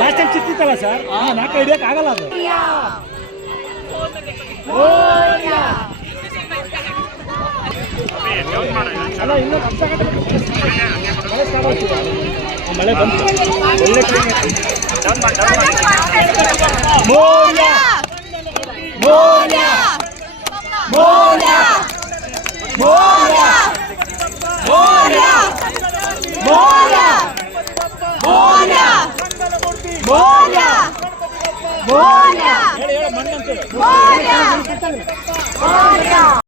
Last time ಚಿತ್ತಿತ್ತಲ್ಲ sir, ನಾಲ್ಕು ಹಿಡಿಯಕ್ಕೆ ಆಗಲ್ಲ ಅದು. ಅಲ್ಲ ಇನ್ನೂ ಮಳೆ ಬಂತು. ಹೇಳಿ ಮಣ್ಣಂತ